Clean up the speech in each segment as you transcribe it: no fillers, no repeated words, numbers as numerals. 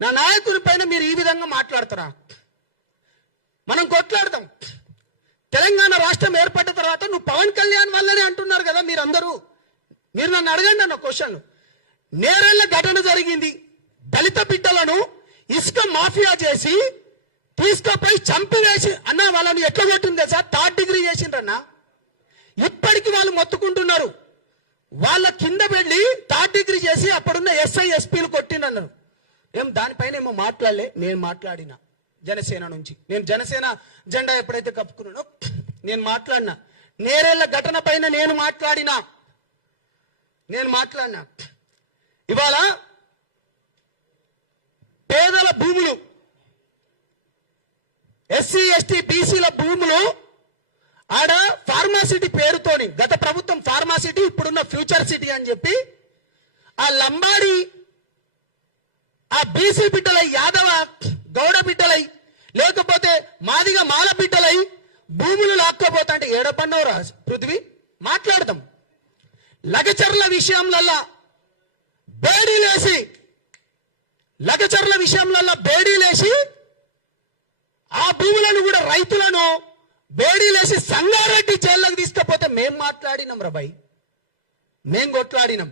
నా నాయకుని పైన మీరు ఈ విధంగా మాట్లాడతారా? మనం కొట్లాడతాం. తెలంగాణ రాష్ట్రం ఏర్పడ్డ తర్వాత నువ్వు పవన్ కళ్యాణ్ వల్లనే అంటున్నారు కదా మీరందరూ. మీరు నన్ను అడగండి అన్న క్వశ్చన్. నేరేళ్ల ఘటన జరిగింది. దళిత బిడ్డలను ఇసుక మాఫియా చేసి తీసుకుపోయి చంపివేసి అన్న వాళ్ళని ఎట్లా కొట్టిందే సార్? 3rd degree చేసిండ్రన్నా. ఇప్పటికి వాళ్ళు మొత్తుకుంటున్నారు. వాళ్ళ కింద వెళ్ళి 3rd డిగ్రీ చేసి అప్పుడున్న ఎస్ఐ ఎస్పీలు కొట్టిండన్నారు. ఏం దానిపైన ఏమో మాట్లాడలే. నేను మాట్లాడినా జనసేన నుంచి. నేను జనసేన జెండా ఎప్పుడైతే కప్పుకున్నానో నేను మాట్లాడినా. నేరేళ్ల ఘటన పైన నేను మాట్లాడినా. ఇవాళ పేదల భూములు, ఎస్సీ ఎస్టీ బీసీల భూములు ఆడ ఫార్మాసిటీ పేరుతోని, గత ప్రభుత్వం ఫార్మాసిటీ, ఇప్పుడున్న ఫ్యూచర్ సిటీ అని చెప్పి ఆ లంబాడి ఆ బీసీ బిడ్డలై, యాదవ గౌడ బిడ్డలై, లేకపోతే మాదిగా మాల బిడ్డలై భూములు లాక్కోపోతా అంటే ఏడపన్నవరా పృథ్వీ? మాట్లాడదాం. లగచర్ల విషయంలో బేడీలేసి ఆ భూములను కూడా రైతులను బేడీలేసి సంగారెడ్డి జైల్లోకి తీసుకపోతే మేం మాట్లాడినాం రా భయ్. మేం కొట్లాడినాం.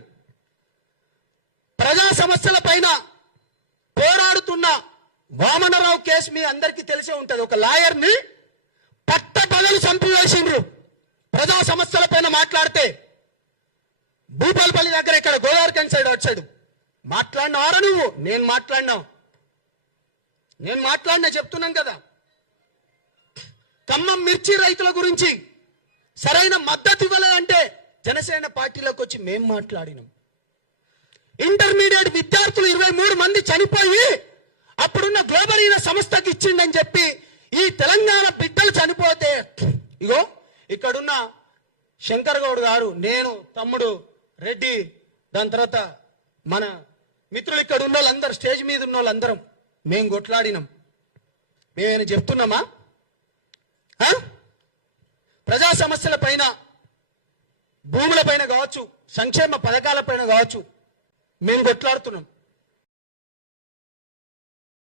ప్రజా సమస్యల పైన పోరాడుతున్న వామనరావు కేసు మీ అందరికీ తెలిసే ఉంటది. ఒక లాయర్ని పట్టపగలు చంపివేసిండ్రు ప్రజా సమస్యల పైన మాట్లాడితే. భూపాలపల్లి దగ్గర ఇక్కడ గోదావరిఖని సైడ్ వచ్చాడు. మాట్లాడినారా నువ్వు? నేను మాట్లాడినా చెప్తున్నాం కదా. ఖమ్మం మిర్చి రైతుల గురించి సరైన మద్దతు ఇవ్వలేదంటే జనసేన పార్టీలోకి వచ్చి మేం మాట్లాడినాం. ఇంటర్మీడియట్ విద్యార్థులు 23 మంది చనిపోయి అప్పుడున్న గ్లోబల్ ఈన సంస్థకి ఇచ్చిండని చెప్పి ఈ తెలంగాణ బిడ్డలు చనిపోతే, ఇగో ఇక్కడున్న శంకర్ గౌడ్ గారు, నేను, తమ్ముడు రెడ్డి, దాని తర్వాత మన మిత్రులు ఇక్కడ ఉన్న వాళ్ళందరూ, స్టేజ్ మీద ఉన్న వాళ్ళందరం మేము కొట్లాడినాం. మేమేమైనా చెప్తున్నామా? ప్రజా సమస్యల పైన, భూముల పైన కావచ్చు, సంక్షేమ పథకాల పైన కావచ్చు మేము కొట్లాడుతున్నాం.